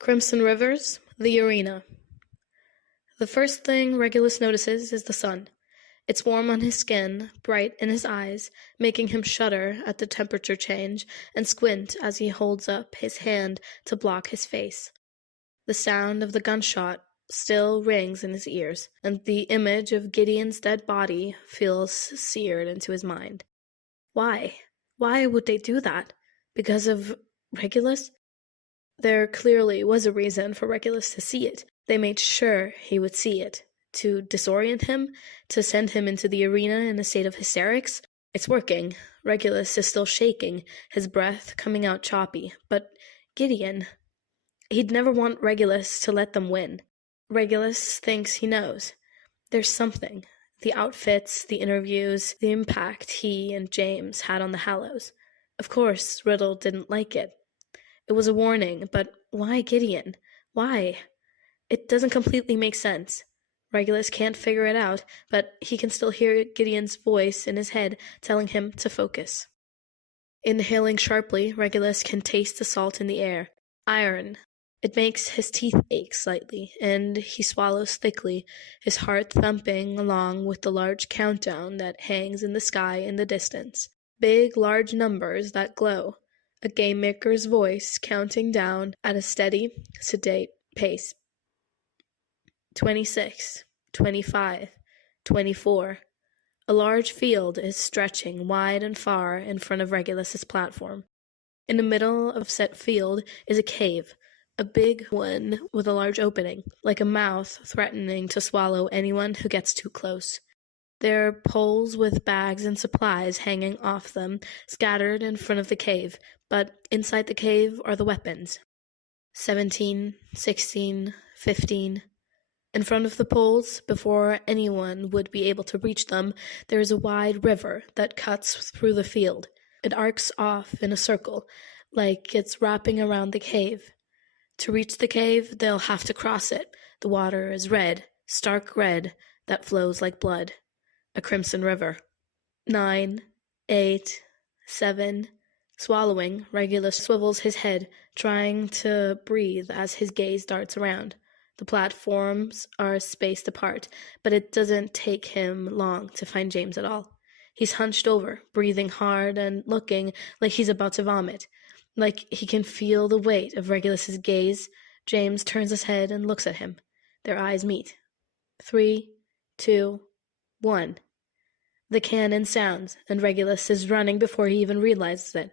Crimson Rivers, the arena. The first thing Regulus notices is the sun. It's warm on his skin, bright in his eyes, making him shudder at the temperature change and squint as he holds up his hand to block his face. The sound of the gunshot still rings in his ears, and the image of Gideon's dead body feels seared into his mind. Why? Why would they do that? Because of Regulus? There clearly was a reason for Regulus to see it. They made sure he would see it. To disorient him? To send him into the arena in a state of hysterics? It's working. Regulus is still shaking, his breath coming out choppy. But Gideon... He'd never want Regulus to let them win. Regulus thinks he knows. There's something. The outfits, the interviews, the impact he and James had on the Hallows. Of course, Riddle didn't like it. It was a warning, but why Gideon? Why? It doesn't completely make sense. Regulus can't figure it out, but he can still hear Gideon's voice in his head telling him to focus. Inhaling sharply, Regulus can taste the salt in the air. Iron. It makes his teeth ache slightly, and he swallows thickly, his heart thumping along with the large countdown that hangs in the sky in the distance. Big, large numbers that glow. A game maker's voice counting down at a steady, sedate pace. 26, 25, 24. A large field is stretching wide and far in front of Regulus's platform. In the middle of said field is a cave, a big one with a large opening, like a mouth threatening to swallow anyone who gets too close. There are poles with bags and supplies hanging off them, scattered in front of the cave, but inside the cave are the weapons. 17, 16, 15. In front of the poles, before anyone would be able to reach them, there is a wide river that cuts through the field. It arcs off in a circle, like it's wrapping around the cave. To reach the cave, they'll have to cross it. The water is red, stark red, that flows like blood. A crimson river. 9, 8, 7. Swallowing, Regulus swivels his head, trying to breathe as his gaze darts around. The platforms are spaced apart, but it doesn't take him long to find James at all. He's hunched over, breathing hard and looking like he's about to vomit. Like he can feel the weight of Regulus's gaze. James turns his head and looks at him. Their eyes meet. 3, 2, 1. The cannon sounds, and Regulus is running before he even realizes it.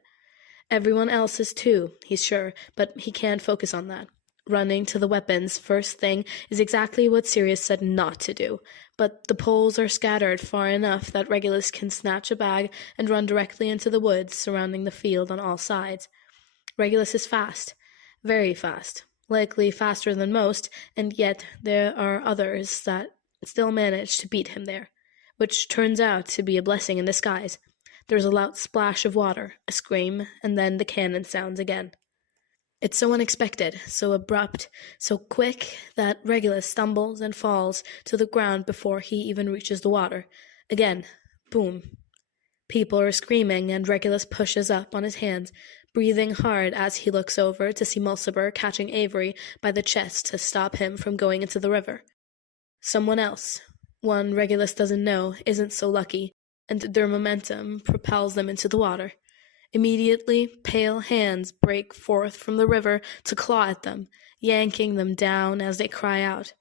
Everyone else is too, he's sure, but he can't focus on that. Running to the weapons first thing is exactly what Sirius said not to do, but the poles are scattered far enough that Regulus can snatch a bag and run directly into the woods surrounding the field on all sides. Regulus is fast, very fast, likely faster than most, and yet there are others that still manage to beat him there, which turns out to be a blessing in disguise. There's a loud splash of water, a scream, and then the cannon sounds again. It's so unexpected, so abrupt, so quick that Regulus stumbles and falls to the ground before he even reaches the water. Again, boom. People are screaming, and Regulus pushes up on his hands, breathing hard as he looks over to see Mulciber catching Avery by the chest to stop him from going into the river. Someone else, one Regulus doesn't know, isn't so lucky, and their momentum propels them into the water. Immediately, pale hands break forth from the river to claw at them, yanking them down as they cry out.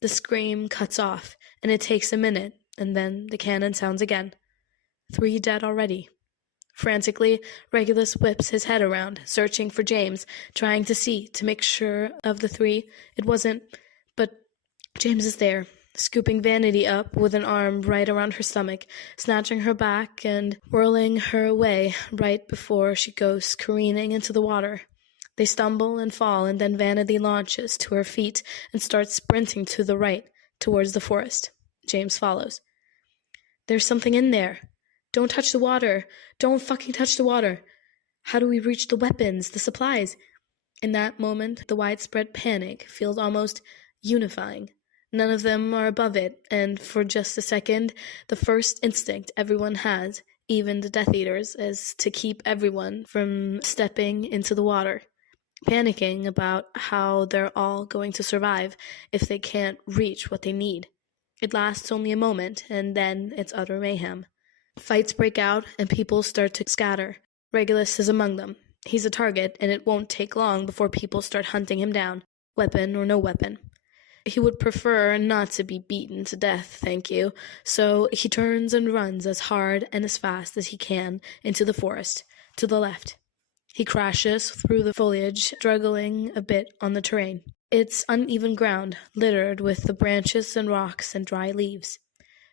The scream cuts off, and it takes a minute, and then the cannon sounds again. 3 dead already. Frantically, Regulus whips his head around, searching for James, trying to see, to make sure of the 3. It wasn't, but James is there, scooping Vanity up with an arm right around her stomach, snatching her back and whirling her away right before she goes careening into the water. They stumble and fall, and then Vanity launches to her feet and starts sprinting to the right, towards the forest. James follows. There's something in there. Don't touch the water. Don't fucking touch the water. How do we reach the weapons, the supplies? In that moment, the widespread panic feels almost unifying. None of them are above it, and for just a second, the first instinct everyone has, even the Death Eaters, is to keep everyone from stepping into the water. panicking about how they're all going to survive if they can't reach what they need. It lasts only a moment, and then it's utter mayhem. Fights break out, and people start to scatter. Regulus is among them. He's a target, and it won't take long before people start hunting him down, weapon or no weapon. He would prefer not to be beaten to death, thank you, so he turns and runs as hard and as fast as he can into the forest, to the left. He crashes through the foliage, struggling a bit on the terrain. It's uneven ground, littered with the branches and rocks and dry leaves.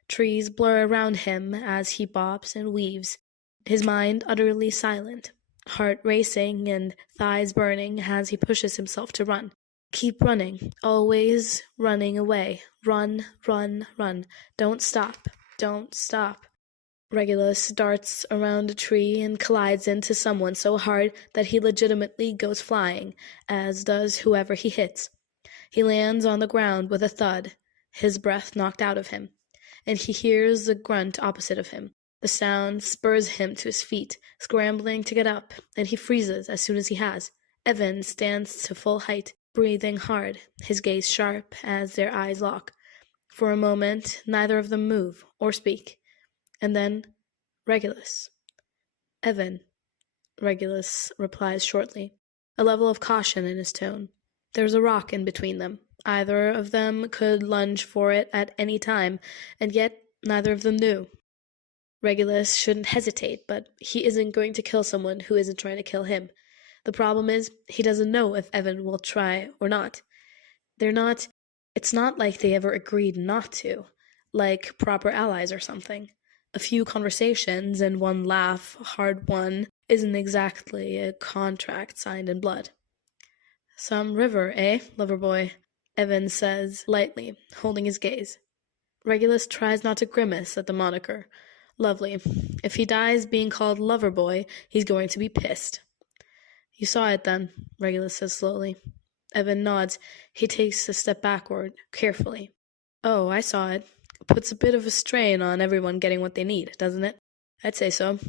Trees blur around him as he bobs and weaves, his mind utterly silent, heart racing and thighs burning as he pushes himself to run. Keep running, always running away. Run, run, run. Don't stop, don't stop. Regulus darts around a tree and collides into someone so hard that he legitimately goes flying, as does whoever he hits. He lands on the ground with a thud, his breath knocked out of him, and he hears a grunt opposite of him. The sound spurs him to his feet, scrambling to get up, and he freezes as soon as he has. Evan stands to full height, breathing hard, his gaze sharp as their eyes lock. For a moment, neither of them move or speak. And then, Regulus. Evan, Regulus replies shortly, a level of caution in his tone. There's a rock in between them. Either of them could lunge for it at any time, and yet neither of them do. Regulus shouldn't hesitate, but he isn't going to kill someone who isn't trying to kill him. The problem is, he doesn't know if Evan will try or not. It's not like they ever agreed not to, like proper allies or something. A few conversations and one laugh, hard won, isn't exactly a contract signed in blood. Some river, eh, lover boy? Evan says lightly, holding his gaze. Regulus tries not to grimace at the moniker. Lovely. If he dies being called lover boy, he's going to be pissed. You saw it then, Regulus says slowly. Evan nods. He takes a step backward, carefully. Oh, I saw it. Puts a bit of a strain on everyone getting what they need, doesn't it? I'd say so.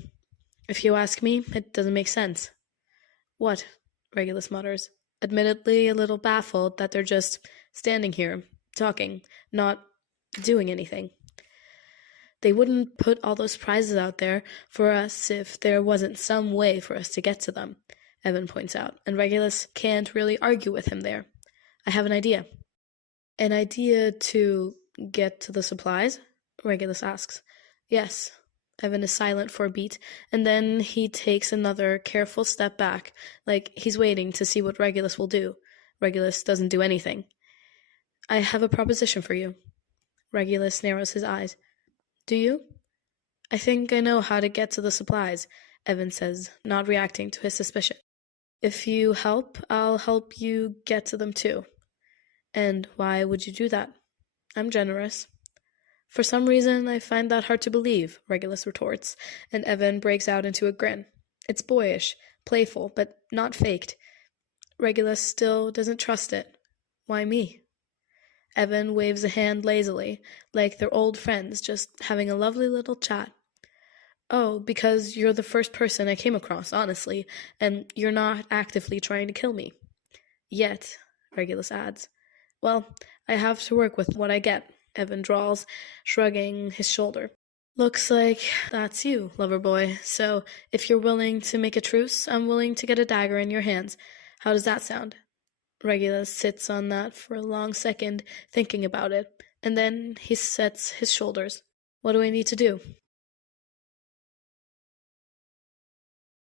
If you ask me, it doesn't make sense. What? Regulus mutters, admittedly a little baffled that they're just standing here, talking, not doing anything. They wouldn't put all those prizes out there for us if there wasn't some way for us to get to them, Evan points out, and Regulus can't really argue with him there. I have an idea. An idea to get to the supplies? Regulus asks. Yes. Evan is silent for a beat, and then he takes another careful step back, like he's waiting to see what Regulus will do. Regulus doesn't do anything. I have a proposition for you. Regulus narrows his eyes. Do you? I think I know how to get to the supplies, Evan says, not reacting to his suspicion. If you help, I'll help you get to them too. And why would you do that? I'm generous. For some reason, I find that hard to believe, Regulus retorts, and Evan breaks out into a grin. It's boyish, playful, but not faked. Regulus still doesn't trust it. Why me? Evan waves a hand lazily, like they're old friends just having a lovely little chat. Oh, because you're the first person I came across, honestly, and you're not actively trying to kill me. Yet, Regulus adds. Well, I have to work with what I get, Evan drawls, shrugging his shoulder. Looks like that's you, lover boy, so if you're willing to make a truce, I'm willing to get a dagger in your hands. How does that sound? Regulus sits on that for a long second, thinking about it, and then he sets his shoulders. What do I need to do?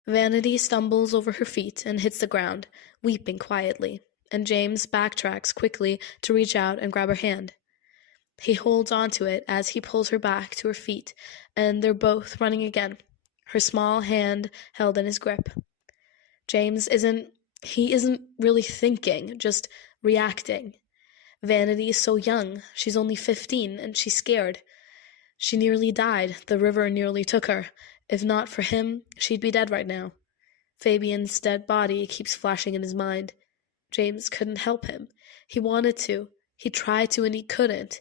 Vanity stumbles over her feet and hits the ground, weeping quietly, and James backtracks quickly to reach out and grab her hand. He holds onto it as he pulls her back to her feet, and they're both running again, her small hand held in his grip. James isn't really thinking, just reacting. Vanity is so young. She's only 15, and she's scared. She nearly died. The river nearly took her. If not for him, she'd be dead right now. Fabian's dead body keeps flashing in his mind. James couldn't help him. He wanted to. He tried to, and he couldn't.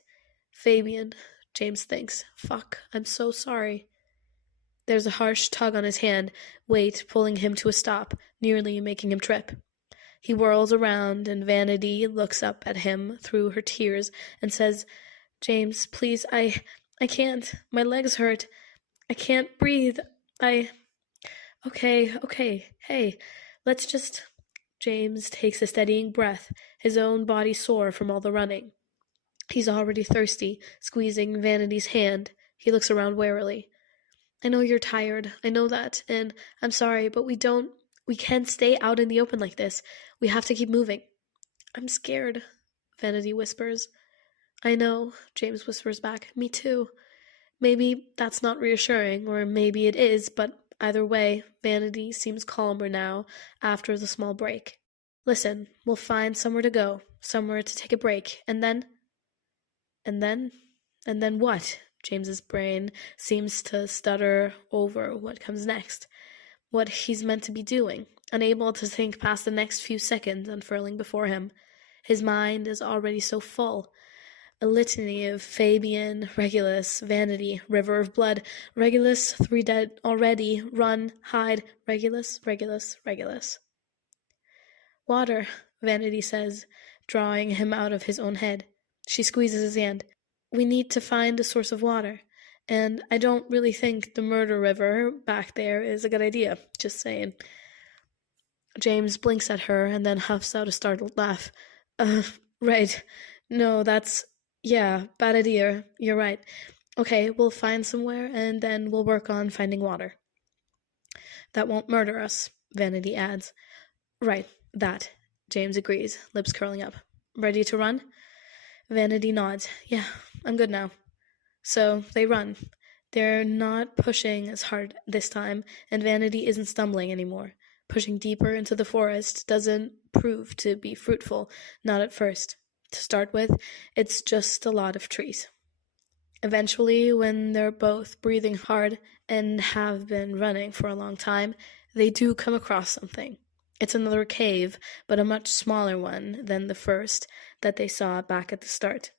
Fabian, James thinks. Fuck, I'm so sorry. There's a harsh tug on his hand, weight pulling him to a stop, nearly making him trip. He whirls around, and Vanity looks up at him through her tears and says, "James, please, I can't. My legs hurt. I can't breathe. I... Okay, hey, let's just..." James takes a steadying breath, his own body sore from all the running. He's already thirsty, squeezing Vanity's hand. He looks around warily. "I know you're tired, I know that, and I'm sorry, but we can't stay out in the open like this. We have to keep moving." "I'm scared," Vanity whispers. "I know," James whispers back. "Me too." Maybe that's not reassuring, or maybe it is, but either way, Vanity seems calmer now after the small break. "Listen, we'll find somewhere to go, somewhere to take a break, and then..." "And then? And then what?" James's brain seems to stutter over what comes next, what he's meant to be doing, unable to think past the next few seconds unfurling before him. His mind is already so full. A litany of Fabian, Regulus, Vanity, River of Blood, Regulus, 3 dead already, run, hide, Regulus, Regulus, Regulus. "Water," Vanity says, drawing him out of his own head. She squeezes his hand. "We need to find a source of water. And I don't really think the murder river back there is a good idea. Just saying." James blinks at her and then huffs out a startled laugh. Right. No, that's... Yeah, bad idea. You're right. Okay, we'll find somewhere and then we'll work on finding water." "That won't murder us," Vanity adds. "Right, that," James agrees, lips curling up. "Ready to run?" Vanity nods. "Yeah, I'm good now." So they run. They're not pushing as hard this time, and Vanity isn't stumbling anymore. Pushing deeper into the forest doesn't prove to be fruitful, not at first. To start with, it's just a lot of trees. Eventually, when they're both breathing hard and have been running for a long time, they do come across something. It's another cave, but a much smaller one than the first that they saw back at the start.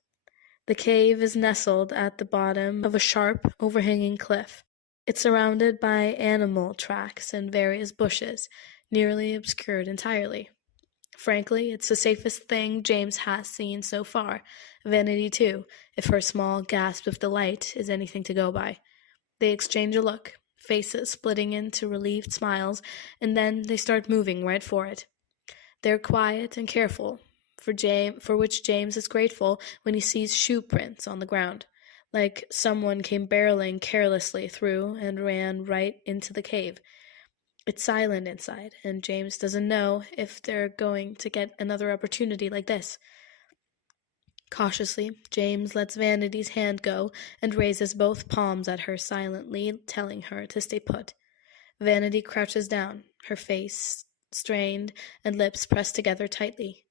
The cave is nestled at the bottom of a sharp, overhanging cliff. It's surrounded by animal tracks and various bushes, nearly obscured entirely. Frankly, it's the safest thing James has seen so far. Vanity too, if her small gasp of delight is anything to go by. They exchange a look, faces splitting into relieved smiles, and then they start moving right for it. They're quiet and careful, for which James is grateful when he sees shoe prints on the ground, like someone came barreling carelessly through and ran right into the cave. It's silent inside, and James doesn't know if they're going to get another opportunity like this. Cautiously, James lets Vanity's hand go and raises both palms at her silently, telling her to stay put. Vanity crouches down, her face strained and lips pressed together tightly.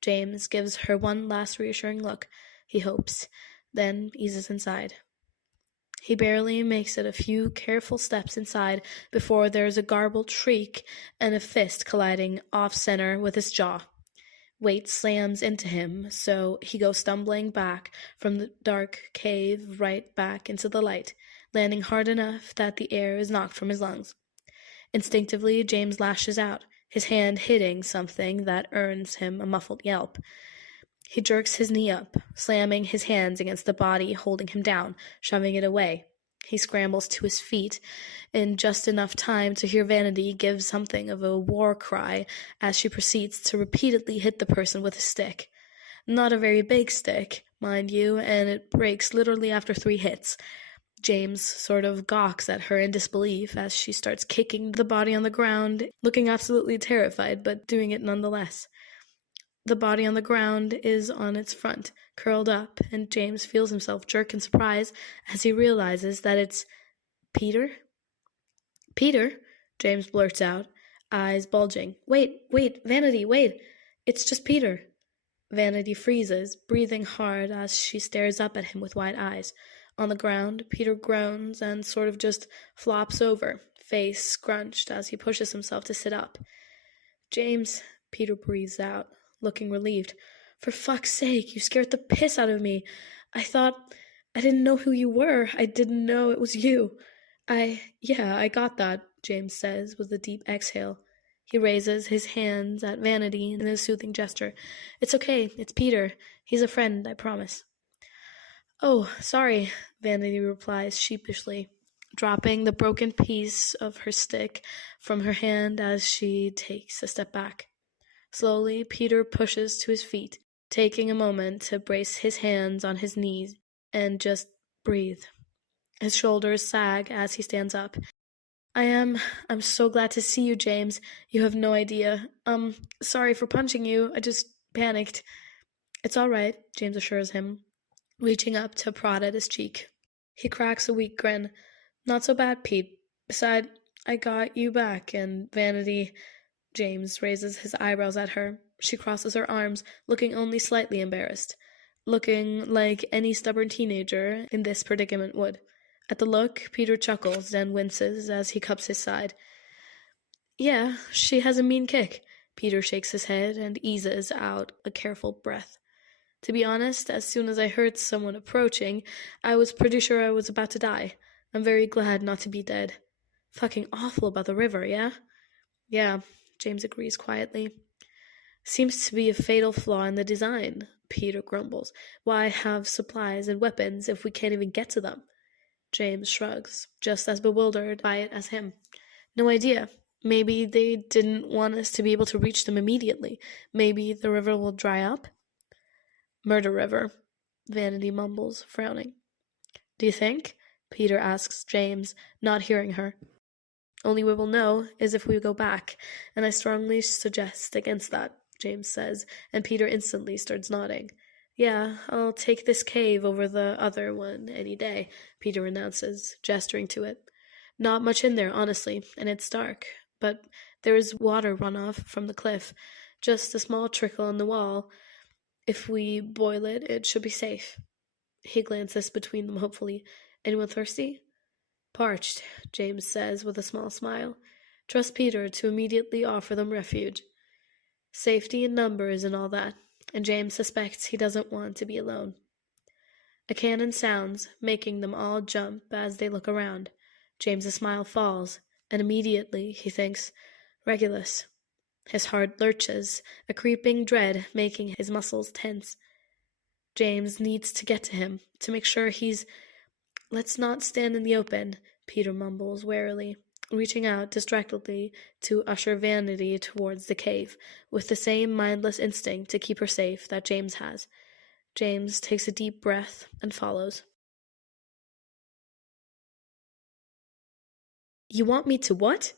James gives her one last reassuring look, he hopes, then eases inside. He barely makes it a few careful steps inside before there's a garbled shriek and a fist colliding off-center with his jaw. Weight slams into him, so he goes stumbling back from the dark cave right back into the light, landing hard enough that the air is knocked from his lungs. Instinctively, James lashes out, his hand hitting something that earns him a muffled yelp. He jerks his knee up, slamming his hands against the body holding him down, shoving it away. He scrambles to his feet in just enough time to hear Vanity give something of a war cry as she proceeds to repeatedly hit the person with a stick. Not a very big stick, mind you, and it breaks literally after 3 hits. James sort of gawks at her in disbelief as she starts kicking the body on the ground, looking absolutely terrified, but doing it nonetheless. The body on the ground is on its front, curled up, and James feels himself jerk in surprise as he realizes that it's Peter? "Peter?" James blurts out, eyes bulging. Wait, Vanity, wait! It's just Peter." Vanity freezes, breathing hard as she stares up at him with wide eyes. On the ground, Peter groans and sort of just flops over, face scrunched as he pushes himself to sit up. "James," Peter breathes out, looking relieved. "For fuck's sake, you scared the piss out of me. I didn't know who you were. I didn't know it was you." Yeah, I got that," James says with a deep exhale. He raises his hands at Vanity in a soothing gesture. "It's okay, it's Peter. He's a friend, I promise." "Oh, sorry," Vanity replies sheepishly, dropping the broken piece of her stick from her hand as she takes a step back. Slowly, Peter pushes to his feet, taking a moment to brace his hands on his knees and just breathe. His shoulders sag as he stands up. I'm so glad to see you, James. You have no idea. Sorry for punching you. I just panicked." "It's all right," James assures him, reaching up to prod at his cheek. He cracks a weak grin. "Not so bad, Pete. Besides, I got you back, and Vanity—" James raises his eyebrows at her. She crosses her arms, looking only slightly embarrassed, looking like any stubborn teenager in this predicament would. At the look, Peter chuckles, then winces as he cups his side. "Yeah, she has a mean kick." Peter shakes his head and eases out a careful breath. "To be honest, as soon as I heard someone approaching, I was pretty sure I was about to die. I'm very glad not to be dead. Fucking awful about the river, yeah?" "Yeah," James agrees quietly. "Seems to be a fatal flaw in the design," Peter grumbles. "Why have supplies and weapons if we can't even get to them?" James shrugs, just as bewildered by it as him. "No idea. Maybe they didn't want us to be able to reach them immediately. Maybe the river will dry up?" "Murder River," Vanity mumbles, frowning. "Do you think?" Peter asks James, not hearing her. "Only way we'll know is if we go back, and I strongly suggest against that," James says, and Peter instantly starts nodding. "Yeah, I'll take this cave over the other one any day," Peter announces, gesturing to it. "Not much in there, honestly, and it's dark, but there is water runoff from the cliff, just a small trickle on the wall. If we boil it, it should be safe." He glances between them hopefully. "Anyone thirsty?" "Parched," James says with a small smile. Trust Peter to immediately offer them refuge. Safety in numbers and all that, and James suspects he doesn't want to be alone. A cannon sounds, making them all jump as they look around. James's smile falls, and immediately he thinks, Regulus. His heart lurches, a creeping dread making his muscles tense. James needs to get to him, to make sure he's— "Let's not stand in the open," Peter mumbles warily, reaching out distractedly to usher Vanity towards the cave, with the same mindless instinct to keep her safe that James has. James takes a deep breath and follows. "You want me to what?"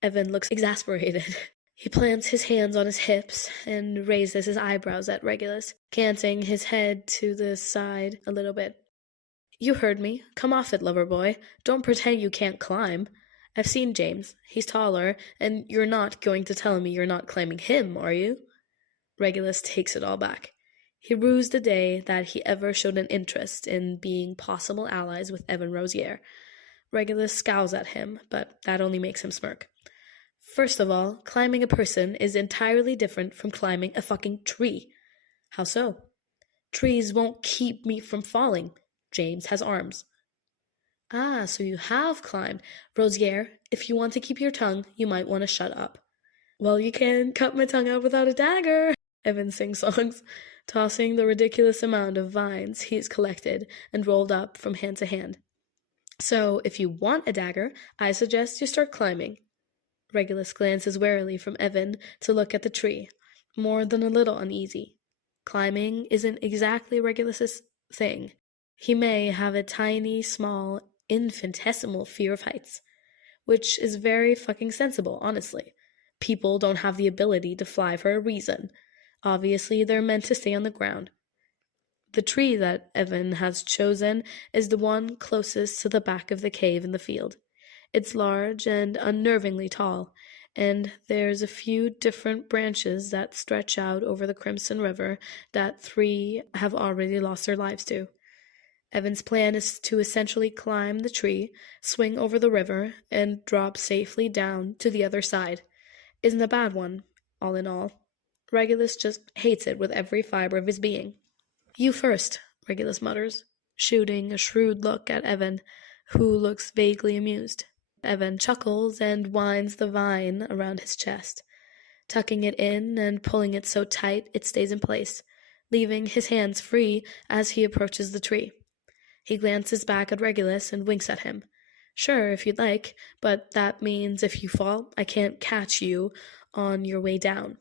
Evan looks exasperated. He plants his hands on his hips and raises his eyebrows at Regulus, canting his head to the side a little bit. "You heard me. Come off it, lover boy. Don't pretend you can't climb. I've seen James. He's taller, and you're not going to tell me you're not claiming him, are you?" Regulus takes it all back. He rues the day that he ever showed an interest in being possible allies with Evan Rosier. Regulus scowls at him, but that only makes him smirk. "First of all, climbing a person is entirely different from climbing a fucking tree." "How so?" "Trees won't keep me from falling. James has arms." "Ah, so you have climbed. Rosier, if you want to keep your tongue, you might want to shut up." "Well, you can't cut my tongue out without a dagger," Evan sing-songs, tossing the ridiculous amount of vines he's collected and rolled up from hand to hand. "So, if you want a dagger, I suggest you start climbing." Regulus glances warily from Evan to look at the tree, more than a little uneasy. Climbing isn't exactly Regulus's thing. He may have a tiny, small, infinitesimal fear of heights, which is very fucking sensible, honestly. People don't have the ability to fly for a reason. Obviously, they're meant to stay on the ground. The tree that Evan has chosen is the one closest to the back of the cave in the field. It's large and unnervingly tall, and there's a few different branches that stretch out over the Crimson River that 3 have already lost their lives to. Evan's plan is to essentially climb the tree, swing over the river, and drop safely down to the other side. Isn't a bad one, all in all. Regulus just hates it with every fiber of his being. "You first," Regulus mutters, shooting a shrewd look at Evan, who looks vaguely amused. Evan chuckles and winds the vine around his chest. tucking it in and pulling it so tight it stays in place, leaving his hands free as he approaches the tree. He glances back at Regulus and winks at him. Sure, if you'd like, but that means if you fall, I can't catch you on your way down.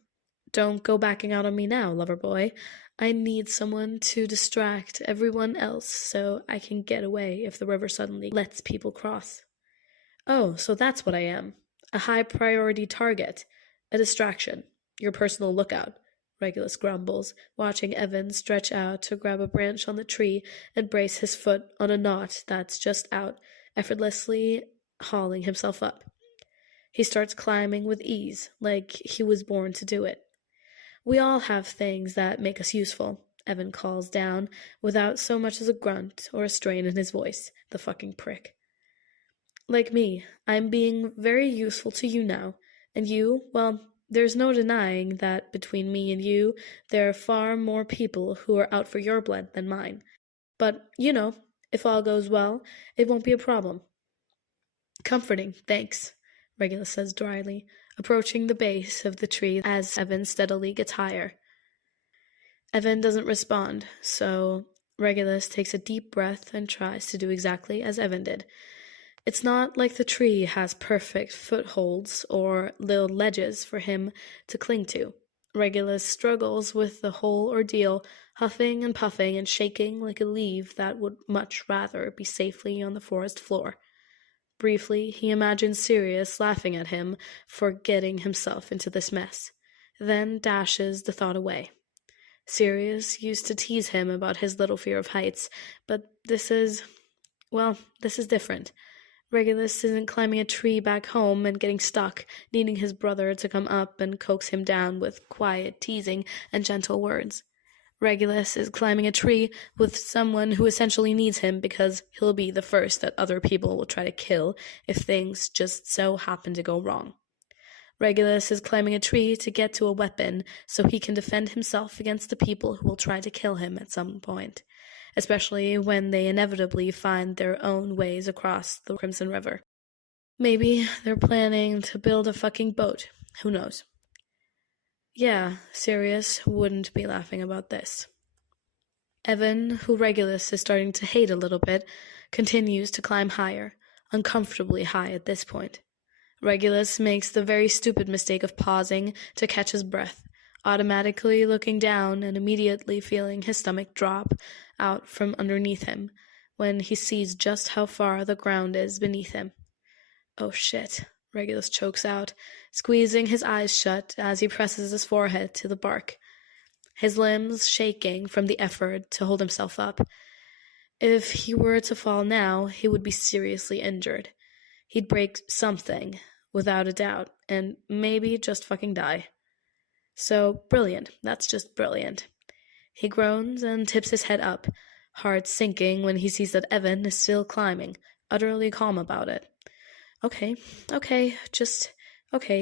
Don't go backing out on me now, lover boy. I need someone to distract everyone else so I can get away if the river suddenly lets people cross. Oh, so that's what I am. A high priority target. A distraction. Your personal lookout. Regulus grumbles, watching Evan stretch out to grab a branch on the tree and brace his foot on a knot that's just out, effortlessly hauling himself up. He starts climbing with ease, like he was born to do it. We all have things that make us useful, Evan calls down, without so much as a grunt or a strain in his voice, the fucking prick. Like me, I'm being very useful to you now, and you, well, there's no denying that between me and you, there are far more people who are out for your blood than mine. But, if all goes well, it won't be a problem. Comforting, thanks, Regulus says dryly, approaching the base of the tree as Evan steadily gets higher. Evan doesn't respond, so Regulus takes a deep breath and tries to do exactly as Evan did. It's not like the tree has perfect footholds or little ledges for him to cling to. Regulus struggles with the whole ordeal, huffing and puffing and shaking like a leaf that would much rather be safely on the forest floor. Briefly, he imagines Sirius laughing at him for getting himself into this mess, then dashes the thought away. Sirius used to tease him about his little fear of heights, but this is different. Regulus isn't climbing a tree back home and getting stuck, needing his brother to come up and coax him down with quiet teasing and gentle words. Regulus is climbing a tree with someone who essentially needs him because he'll be the first that other people will try to kill if things just so happen to go wrong. Regulus is climbing a tree to get to a weapon so he can defend himself against the people who will try to kill him at some point, especially when they inevitably find their own ways across the Crimson River. Maybe they're planning to build a fucking boat. Who knows? Yeah, Sirius wouldn't be laughing about this. Evan, who Regulus is starting to hate a little bit, continues to climb higher, uncomfortably high at this point. Regulus makes the very stupid mistake of pausing to catch his breath, automatically looking down and immediately feeling his stomach drop out from underneath him when he sees just how far the ground is beneath him. Oh shit, Regulus chokes out, squeezing his eyes shut as he presses his forehead to the bark, his limbs shaking from the effort to hold himself up. If he were to fall now, he would be seriously injured. He'd break something, without a doubt, and maybe just fucking die. So, brilliant. That's just brilliant. He groans and tips his head up, heart sinking when he sees that Evan is still climbing, utterly calm about it. Okay,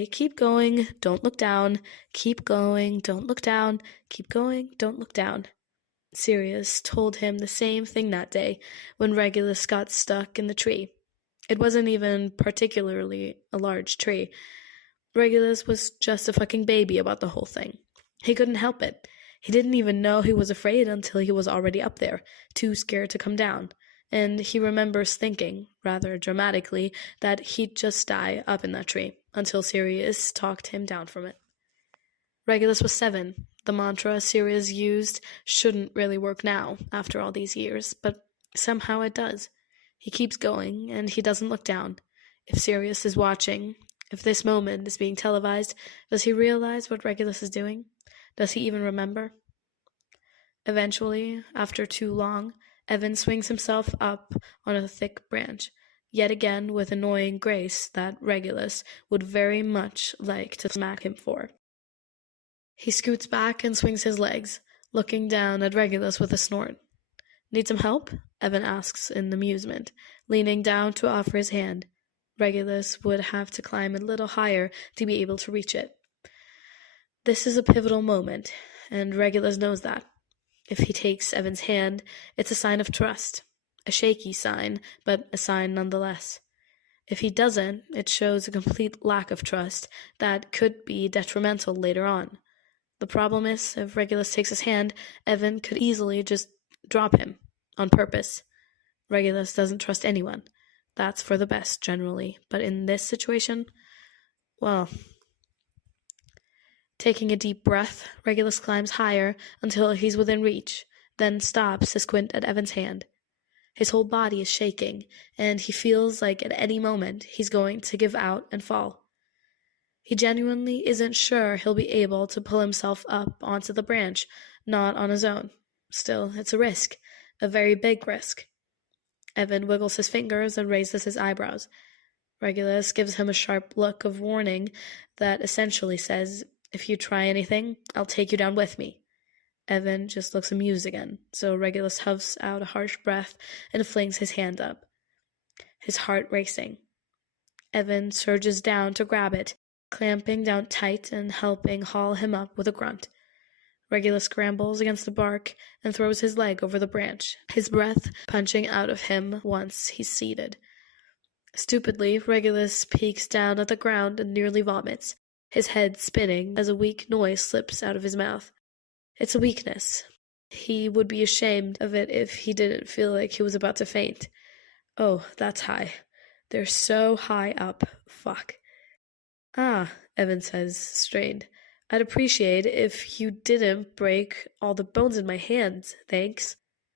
keep going, don't look down, keep going, don't look down, keep going, don't look down. Sirius told him the same thing that day when Regulus got stuck in the tree. It wasn't even particularly a large tree. Regulus was just a fucking baby about the whole thing. He couldn't help it. He didn't even know he was afraid until he was already up there, too scared to come down. And he remembers thinking, rather dramatically, that he'd just die up in that tree until Sirius talked him down from it. Regulus was 7. The mantra Sirius used shouldn't really work now, after all these years, but somehow it does. He keeps going, and he doesn't look down. If Sirius is watching, if this moment is being televised, does he realize what Regulus is doing? Does he even remember? Eventually, after too long, Evan swings himself up on a thick branch, yet again with annoying grace that Regulus would very much like to smack him for. He scoots back and swings his legs, looking down at Regulus with a snort. Need some help? Evan asks in amusement, leaning down to offer his hand. Regulus would have to climb a little higher to be able to reach it. This is a pivotal moment, and Regulus knows that. If he takes Evan's hand, it's a sign of trust. A shaky sign, but a sign nonetheless. If he doesn't, it shows a complete lack of trust that could be detrimental later on. The problem is, if Regulus takes his hand, Evan could easily just drop him, on purpose. Regulus doesn't trust anyone. That's for the best, generally. But in this situation, well... Taking a deep breath, Regulus climbs higher until he's within reach, then stops to squint at Evan's hand. His whole body is shaking, and he feels like at any moment he's going to give out and fall. He genuinely isn't sure he'll be able to pull himself up onto the branch, not on his own. Still, it's a risk, a very big risk. Evan wiggles his fingers and raises his eyebrows. Regulus gives him a sharp look of warning that essentially says, "If you try anything, I'll take you down with me." Evan just looks amused again, so Regulus huffs out a harsh breath and flings his hand up, his heart racing. Evan surges down to grab it, clamping down tight and helping haul him up with a grunt. Regulus scrambles against the bark and throws his leg over the branch, his breath punching out of him once he's seated. Stupidly, Regulus peeks down at the ground and nearly vomits, his head spinning as a weak noise slips out of his mouth. It's a weakness. He would be ashamed of it if he didn't feel like he was about to faint. Oh, that's high. They're so high up. Fuck. Ah, Evan says, strained. I'd appreciate if you didn't break all the bones in my hands, thanks.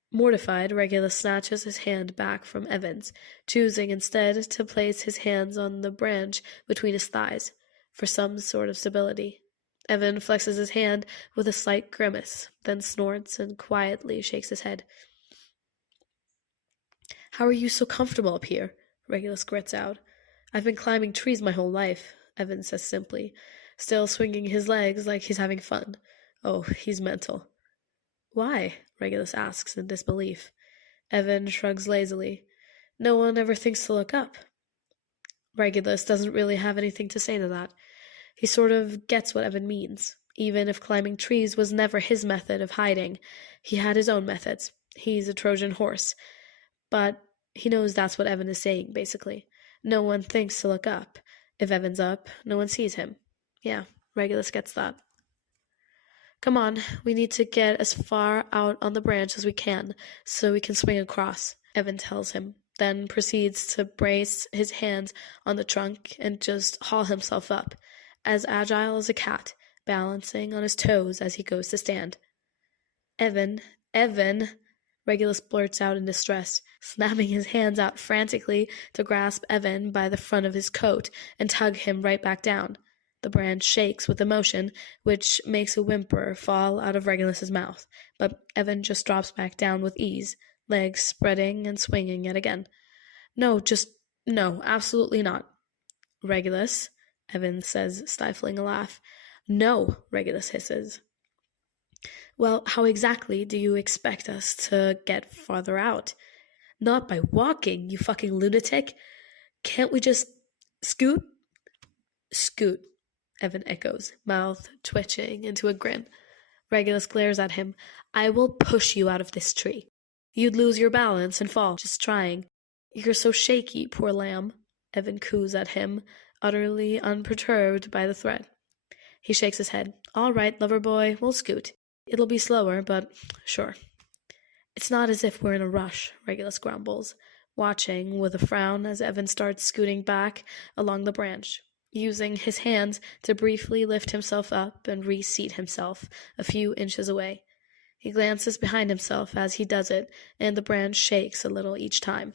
Mortified, Regulus snatches his hand back from Evan's, choosing instead to place his hands on the branch between his thighs, for some sort of stability. Evan flexes his hand with a slight grimace, then snorts and quietly shakes his head. How are you so comfortable up here? Regulus grits out. I've been climbing trees my whole life, Evan says simply, still swinging his legs like he's having fun. Oh, he's mental. Why? Regulus asks in disbelief. Evan shrugs lazily. No one ever thinks to look up. Regulus doesn't really have anything to say to that. He sort of gets what Evan means. Even if climbing trees was never his method of hiding, he had his own methods. He's a Trojan horse. But he knows that's what Evan is saying, basically. No one thinks to look up. If Evan's up, no one sees him. Yeah, Regulus gets that. Come on, we need to get as far out on the branch as we can, so we can swing across, Evan tells him, then proceeds to brace his hands on the trunk and just haul himself up, as agile as a cat, balancing on his toes as he goes to stand. Evan, Regulus blurts out in distress, snapping his hands out frantically to grasp Evan by the front of his coat and tug him right back down. The branch shakes with emotion, which makes a whimper fall out of Regulus's mouth, but Evan just drops back down with ease, legs spreading and swinging yet again. No, absolutely not. Regulus, Evan says, stifling a laugh. No, Regulus hisses. Well, how exactly do you expect us to get farther out? Not by walking, you fucking lunatic. Can't we just scoot? Scoot, Evan echoes, mouth twitching into a grin. Regulus glares at him. I will push you out of this tree. You'd lose your balance and fall, just trying. You're so shaky, poor lamb. Evan coos at him, utterly unperturbed by the threat. He shakes his head. All right, lover boy, we'll scoot. It'll be slower, but sure. It's not as if we're in a rush, Regulus grumbles, watching with a frown as Evan starts scooting back along the branch, using his hands to briefly lift himself up and reseat himself a few inches away. He glances behind himself as he does it, and the branch shakes a little each time.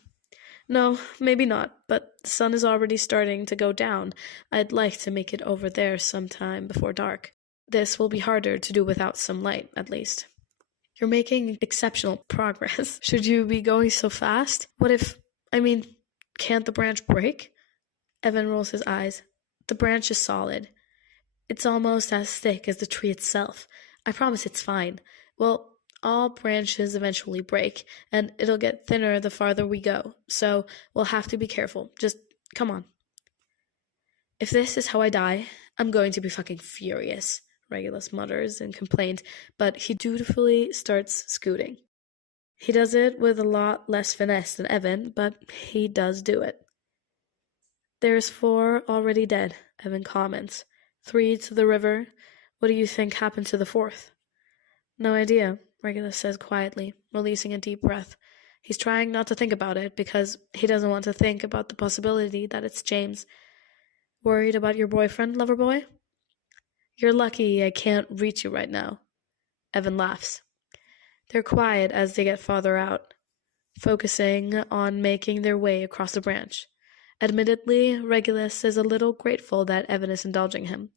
No, maybe not, but the sun is already starting to go down. I'd like to make it over there sometime before dark. This will be harder to do without some light, at least. You're making exceptional progress. Should you be going so fast? Can't the branch break? Evan rolls his eyes. The branch is solid. It's almost as thick as the tree itself. I promise it's fine. Well, all branches eventually break, and it'll get thinner the farther we go, so we'll have to be careful. Just come on. If this is how I die, I'm going to be fucking furious, Regulus mutters in complaint, but he dutifully starts scooting. He does it with a lot less finesse than Evan, but he does do it. There's 4 already dead, Evan comments. 3 to the river. What do you think happened to the 4th? No idea, Regulus says quietly, releasing a deep breath. He's trying not to think about it because he doesn't want to think about the possibility that it's James. Worried about your boyfriend, lover boy? You're lucky I can't reach you right now. Evan laughs. They're quiet as they get farther out, focusing on making their way across the branch. Admittedly, Regulus is a little grateful that Evan is indulging him.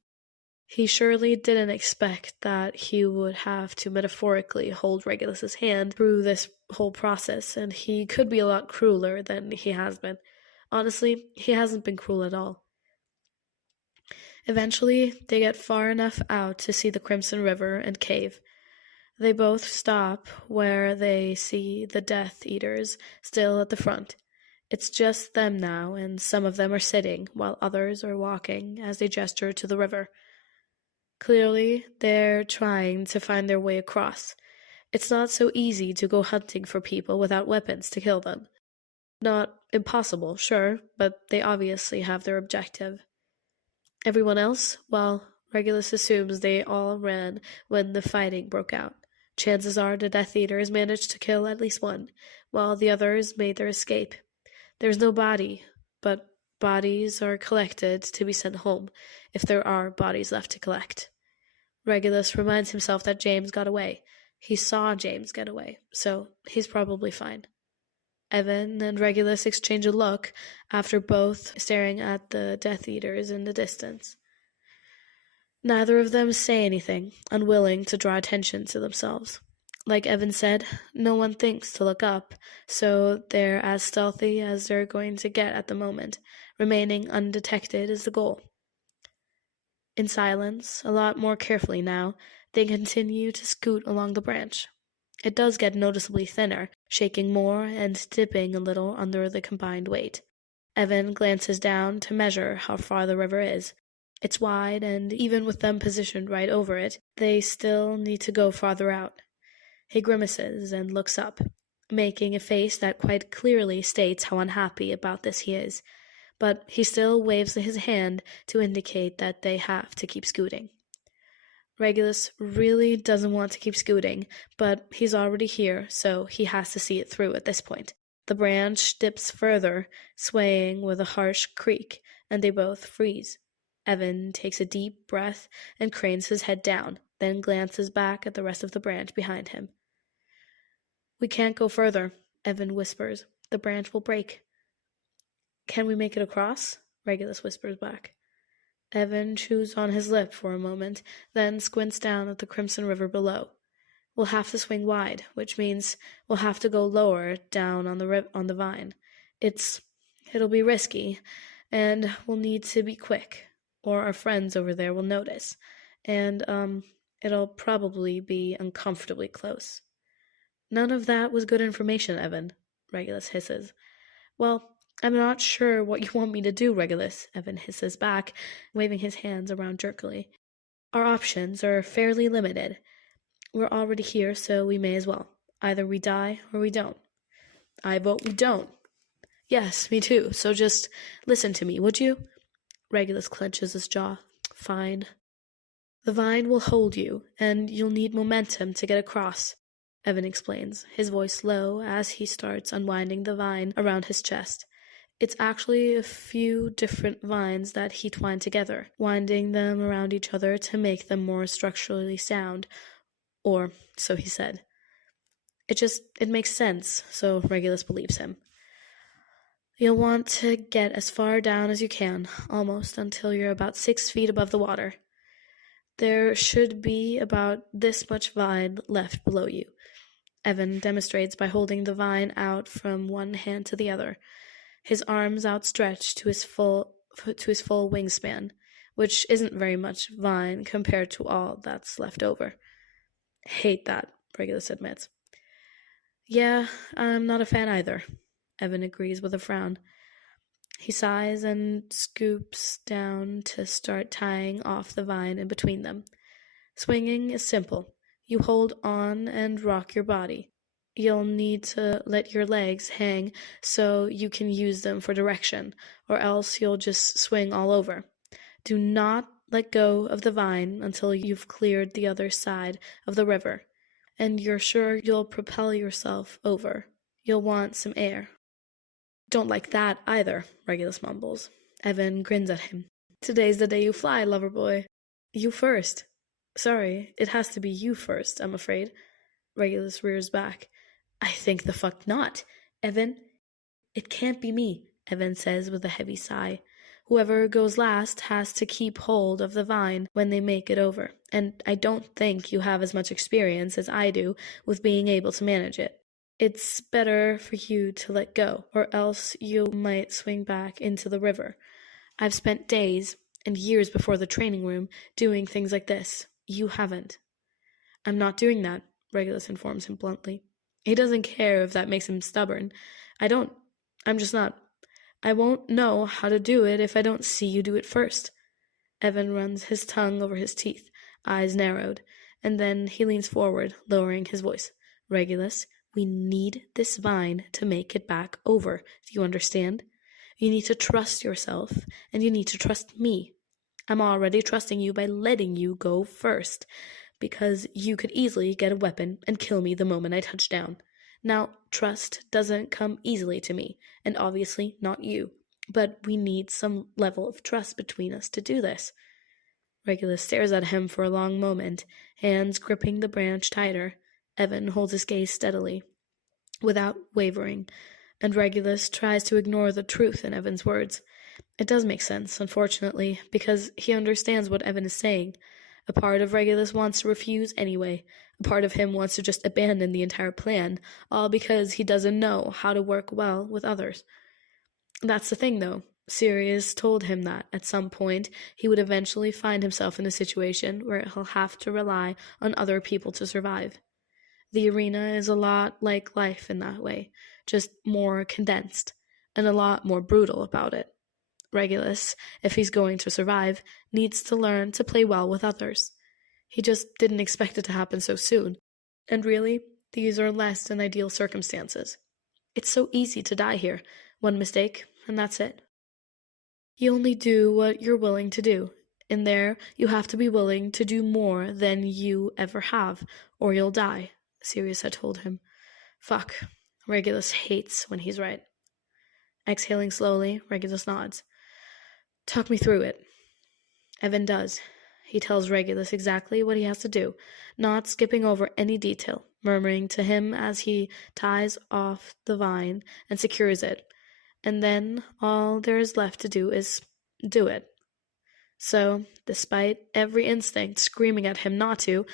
He surely didn't expect that he would have to metaphorically hold Regulus's hand through this whole process, and he could be a lot crueler than he has been. Honestly, he hasn't been cruel at all. Eventually, they get far enough out to see the Crimson River and cave. They both stop where they see the Death Eaters still at the front. It's just them now, and some of them are sitting, while others are walking as they gesture to the river. Clearly, they're trying to find their way across. It's not so easy to go hunting for people without weapons to kill them. Not impossible, sure, but they obviously have their objective. Everyone else? Well, Regulus assumes they all ran when the fighting broke out. Chances are the Death Eaters managed to kill at least one, while the others made their escape. There's no body, but bodies are collected to be sent home, if there are bodies left to collect. Regulus reminds himself that James got away. He saw James get away, so he's probably fine. Evan and Regulus exchange a look after both staring at the Death Eaters in the distance. Neither of them say anything, unwilling to draw attention to themselves. Like Evan said, no one thinks to look up, so they're as stealthy as they're going to get at the moment. Remaining undetected is the goal. In silence, a lot more carefully now, they continue to scoot along the branch. It does get noticeably thinner, shaking more and dipping a little under the combined weight. Evan glances down to measure how far the river is. It's wide, and even with them positioned right over it, they still need to go farther out. He grimaces and looks up, making a face that quite clearly states how unhappy about this he is. But he still waves his hand to indicate that they have to keep scooting. Regulus really doesn't want to keep scooting, but he's already here, so he has to see it through at this point. The branch dips further, swaying with a harsh creak, and they both freeze. Evan takes a deep breath and cranes his head down, then glances back at the rest of the branch behind him. We can't go further, Evan whispers. The branch will break. Can we make it across? Regulus whispers back. Evan chews on his lip for a moment, then squints down at the Crimson River below. We'll have to swing wide, which means we'll have to go lower down on the vine. It'll be risky, and we'll need to be quick, or our friends over there will notice, and it'll probably be uncomfortably close. None of that was good information, Evan, Regulus hisses. Well, I'm not sure what you want me to do, Regulus, Evan hisses back, waving his hands around jerkily. Our options are fairly limited. We're already here, so we may as well. Either we die or we don't. I vote we don't. Yes, me too, so just listen to me, would you? Regulus clenches his jaw. Fine. The vine will hold you, and you'll need momentum to get across, Evan explains, his voice low as he starts unwinding the vine around his chest. It's actually a few different vines that he twined together, winding them around each other to make them more structurally sound, or so he said. It makes sense, so Regulus believes him. You'll want to get as far down as you can, almost until you're about 6 feet above the water. There should be about this much vine left below you. Evan demonstrates by holding the vine out from one hand to the other, his arms outstretched to his full wingspan, which isn't very much vine compared to all that's left over. Hate that, Regulus admits. Yeah, I'm not a fan either, Evan agrees with a frown. He sighs and scoops down to start tying off the vine in between them. Swinging is simple. You hold on and rock your body. You'll need to let your legs hang so you can use them for direction, or else you'll just swing all over. Do not let go of the vine until you've cleared the other side of the river, and you're sure you'll propel yourself over. You'll want some air. Don't like that either, Regulus mumbles. Evan grins at him. Today's the day you fly, lover boy. You first. Sorry, it has to be you first, I'm afraid. Regulus rears back. I think the fuck not, Evan. It can't be me, Evan says with a heavy sigh. Whoever goes last has to keep hold of the vine when they make it over, and I don't think you have as much experience as I do with being able to manage it. It's better for you to let go, or else you might swing back into the river. I've spent days and years before the training room doing things like this. You haven't. I'm not doing that, Regulus informs him bluntly. He doesn't care if that makes him stubborn. I don't. I'm just not. I won't know how to do it if I don't see you do it first. Evan runs his tongue over his teeth, eyes narrowed, and then he leans forward, lowering his voice. Regulus, we need this vine to make it back over. Do you understand? You need to trust yourself, and you need to trust me. I'm already trusting you by letting you go first, because you could easily get a weapon and kill me the moment I touch down. Now, trust doesn't come easily to me, and obviously not you, but we need some level of trust between us to do this. Regulus stares at him for a long moment, hands gripping the branch tighter. Evan holds his gaze steadily, without wavering, and Regulus tries to ignore the truth in Evan's words. It does make sense, unfortunately, because he understands what Evan is saying. A part of Regulus wants to refuse anyway. A part of him wants to just abandon the entire plan, all because he doesn't know how to work well with others. That's the thing, though. Sirius told him that, at some point, he would eventually find himself in a situation where he'll have to rely on other people to survive. The arena is a lot like life in that way, just more condensed, and a lot more brutal about it. Regulus, if he's going to survive, needs to learn to play well with others. He just didn't expect it to happen so soon. And really, these are less than ideal circumstances. It's so easy to die here. One mistake, and that's it. You only do what you're willing to do. In there, you have to be willing to do more than you ever have, or you'll die, Sirius had told him. Fuck. Regulus hates when he's right. Exhaling slowly, Regulus nods. Talk me through it. Evan does. He tells Regulus exactly what he has to do, not skipping over any detail, murmuring to him as he ties off the vine and secures it. And then all there is left to do is do it. So, despite every instinct screaming at him not to,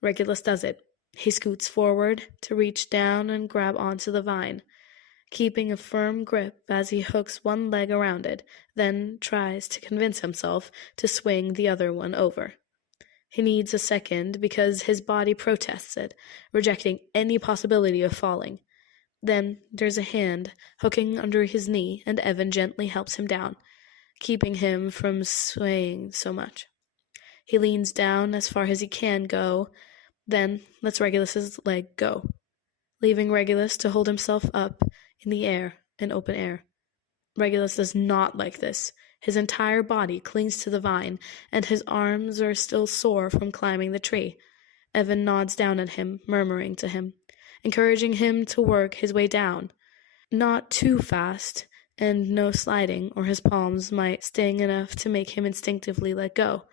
Regulus does it. He scoots forward to reach down and grab onto the vine, keeping a firm grip as he hooks one leg around it, then tries to convince himself to swing the other one over. He needs a second because his body protests it, rejecting any possibility of falling. Then there's a hand hooking under his knee, and Evan gently helps him down, keeping him from swaying so much. He leans down as far as he can go, then lets Regulus's leg go, leaving Regulus to hold himself up in the air and open air. Regulus does not like this. His entire body clings to the vine, and his arms are still sore from climbing the tree. Evan nods down at him, murmuring to him, encouraging him to work his way down. Not too fast, and no sliding, or his palms might sting enough to make him instinctively let go.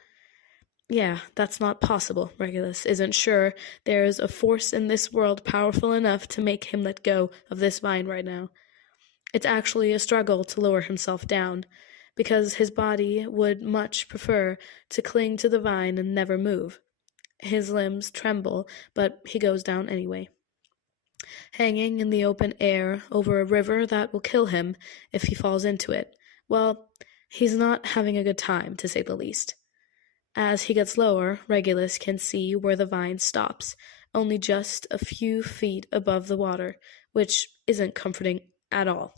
Yeah, that's not possible, Regulus isn't sure there's a force in this world powerful enough to make him let go of this vine right now. It's actually a struggle to lower himself down, because his body would much prefer to cling to the vine and never move. His limbs tremble, but he goes down anyway. Hanging in the open air over a river that will kill him if he falls into it, well, he's not having a good time, to say the least. As he gets lower, Regulus can see where the vine stops, only just a few feet above the water, which isn't comforting at all.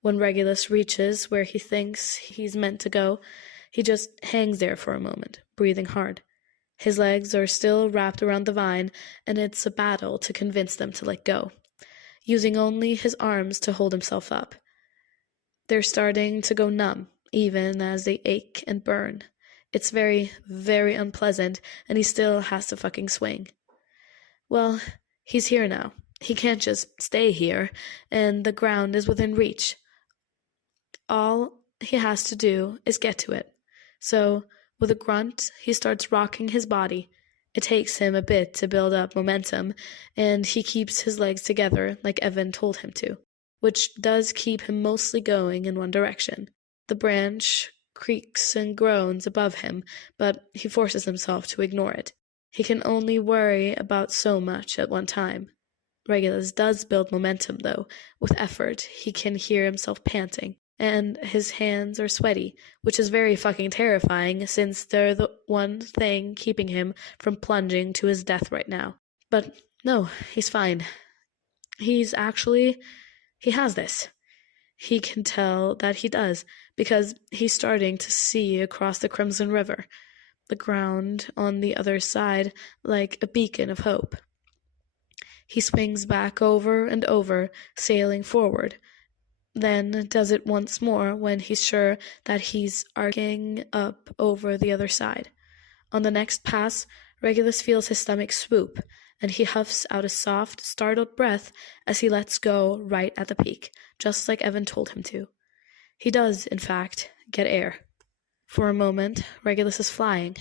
When Regulus reaches where he thinks he's meant to go, he just hangs there for a moment, breathing hard. His legs are still wrapped around the vine, and it's a battle to convince them to let go, using only his arms to hold himself up. They're starting to go numb, even as they ache and burn. It's very, very unpleasant, and he still has to fucking swing. Well, he's here now. He can't just stay here, and the ground is within reach. All he has to do is get to it. So, with a grunt, he starts rocking his body. It takes him a bit to build up momentum, and he keeps his legs together like Evan told him to, which does keep him mostly going in one direction. The branch creaks and groans above him, but he forces himself to ignore it. He can only worry about so much at one time. Regulus does build momentum, though. With effort, he can hear himself panting, and his hands are sweaty, which is very fucking terrifying since they're the one thing keeping him from plunging to his death right now. But no, he's fine. He has this. He can tell that he does, because he's starting to see across the Crimson River, the ground on the other side like a beacon of hope. He swings back over and over, sailing forward, then does it once more when he's sure that he's arcing up over the other side. On the next pass, Regulus feels his stomach swoop, and he huffs out a soft, startled breath as he lets go right at the peak, just like Evan told him to. He does, in fact, get air. For a moment, Regulus is flying.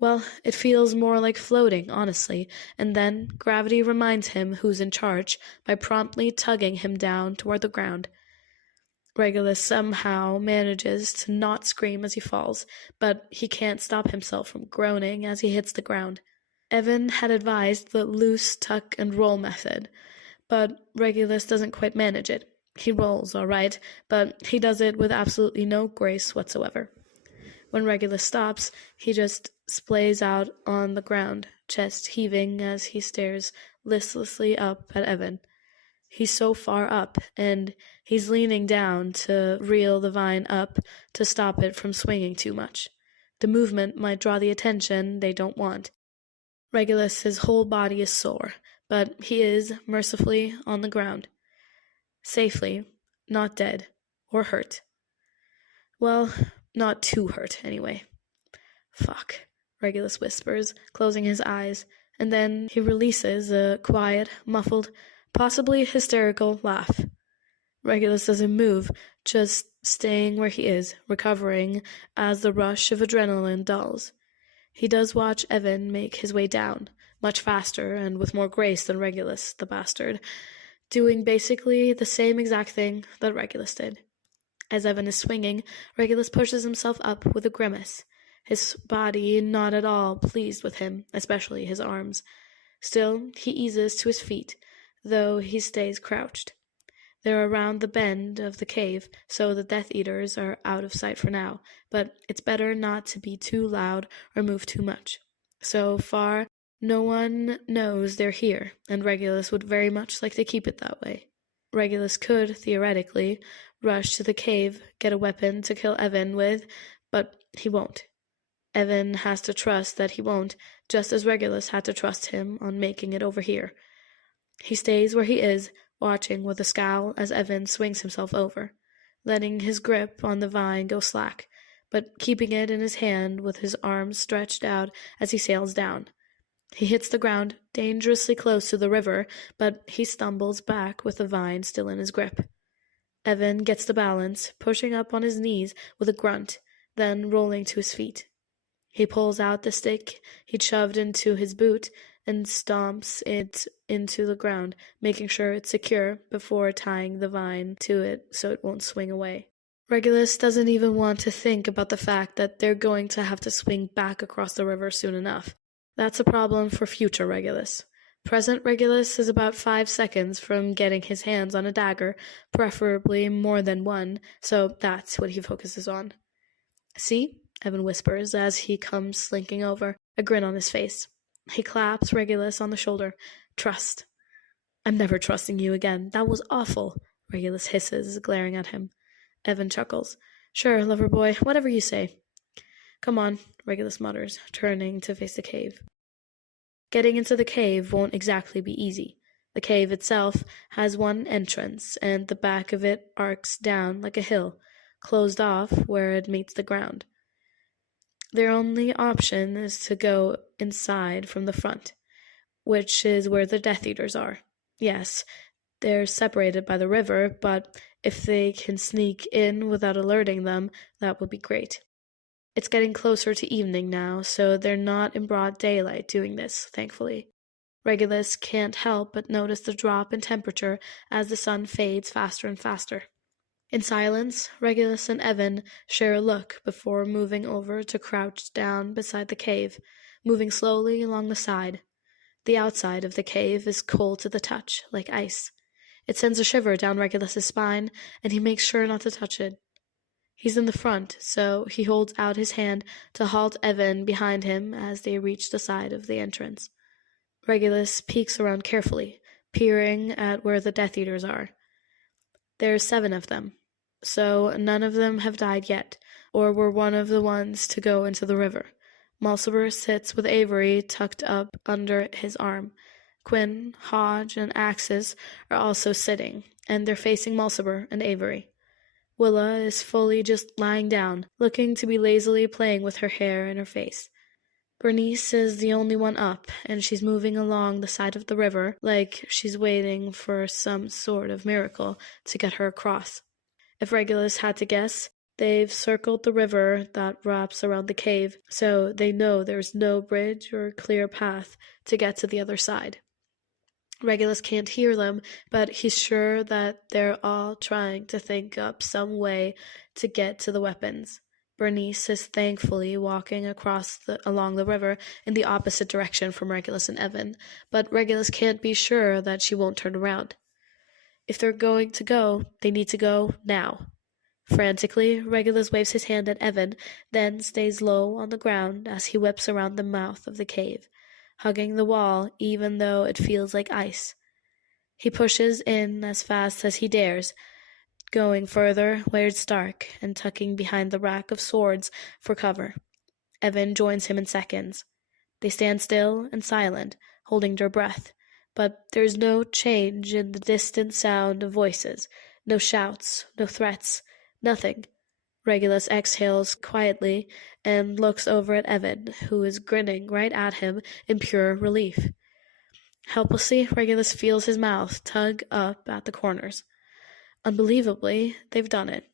Well, it feels more like floating, honestly, and then gravity reminds him who's in charge by promptly tugging him down toward the ground. Regulus somehow manages to not scream as he falls, but he can't stop himself from groaning as he hits the ground. Evan had advised the loose tuck and roll method, but Regulus doesn't quite manage it. He rolls, all right, but he does it with absolutely no grace whatsoever. When Regulus stops, he just splays out on the ground, chest heaving as he stares listlessly up at Evan. He's so far up, and he's leaning down to reel the vine up to stop it from swinging too much. The movement might draw the attention they don't want. Regulus's whole body is sore, but he is, mercifully, on the ground. Safely, not dead, or hurt. Well, not too hurt, anyway. Fuck, Regulus whispers, closing his eyes, and then he releases a quiet, muffled, possibly hysterical laugh. Regulus doesn't move, just staying where he is, recovering as the rush of adrenaline dulls. He does watch Evan make his way down, much faster and with more grace than Regulus, the bastard, doing basically the same exact thing that Regulus did. As Evan is swinging, Regulus pushes himself up with a grimace, his body not at all pleased with him, especially his arms. Still, he eases to his feet, though he stays crouched. They're around the bend of the cave, so the Death Eaters are out of sight for now, but it's better not to be too loud or move too much. So far, no one knows they're here, and Regulus would very much like to keep it that way. Regulus could, theoretically, rush to the cave, get a weapon to kill Evan with, but he won't. Evan has to trust that he won't, just as Regulus had to trust him on making it over here. He stays where he is, watching with a scowl as Evan swings himself over, letting his grip on the vine go slack, but keeping it in his hand with his arms stretched out as he sails down. He hits the ground, dangerously close to the river, but he stumbles back with the vine still in his grip. Evan gets the balance, pushing up on his knees with a grunt, then rolling to his feet. He pulls out the stick he'd shoved into his boot and stomps it into the ground, making sure it's secure before tying the vine to it so it won't swing away. Regulus doesn't even want to think about the fact that they're going to have to swing back across the river soon enough. That's a problem for future Regulus. Present Regulus is about 5 seconds from getting his hands on a dagger, preferably more than one, so that's what he focuses on. See? Evan whispers as he comes slinking over, a grin on his face. He claps Regulus on the shoulder. Trust. I'm never trusting you again. That was awful, Regulus hisses, glaring at him. Evan chuckles. Sure, lover boy, whatever you say. Come on, Regulus mutters, turning to face the cave. Getting into the cave won't exactly be easy. The cave itself has one entrance, and the back of it arcs down like a hill, closed off where it meets the ground. Their only option is to go inside from the front, which is where the Death Eaters are. Yes, they're separated by the river, but if they can sneak in without alerting them, that would be great. It's getting closer to evening now, so they're not in broad daylight doing this, thankfully. Regulus can't help but notice the drop in temperature as the sun fades faster and faster. In silence, Regulus and Evan share a look before moving over to crouch down beside the cave, moving slowly along the side. The outside of the cave is cold to the touch, like ice. It sends a shiver down Regulus's spine, and he makes sure not to touch it. He's in the front, so he holds out his hand to halt Evan behind him as they reach the side of the entrance. Regulus peeks around carefully, peering at where the Death Eaters are. There's 7 of them, so none of them have died yet, or were one of the ones to go into the river. Mulciber sits with Avery tucked up under his arm. Quinn, Hodge, and Axis are also sitting, and they're facing Mulciber and Avery. Willa is fully just lying down, looking to be lazily playing with her hair and her face. Bernice is the only one up, and she's moving along the side of the river like she's waiting for some sort of miracle to get her across. If Regulus had to guess, they've circled the river that wraps around the cave, so they know there's no bridge or clear path to get to the other side. Regulus can't hear them, but he's sure that they're all trying to think up some way to get to the weapons. Bernice is thankfully walking along the river in the opposite direction from Regulus and Evan, but Regulus can't be sure that she won't turn around. If they're going to go, they need to go now. Frantically, Regulus waves his hand at Evan, then stays low on the ground as he whips around the mouth of the cave, hugging the wall even though it feels like ice. He pushes in as fast as he dares, going further where it's dark and tucking behind the rack of swords for cover. Evan joins him in seconds. They stand still and silent, holding their breath, but there's no change in the distant sound of voices, no shouts, no threats, nothing. Regulus exhales quietly and looks over at Evan, who is grinning right at him in pure relief. Helplessly, Regulus feels his mouth tug up at the corners. Unbelievably, they've done it.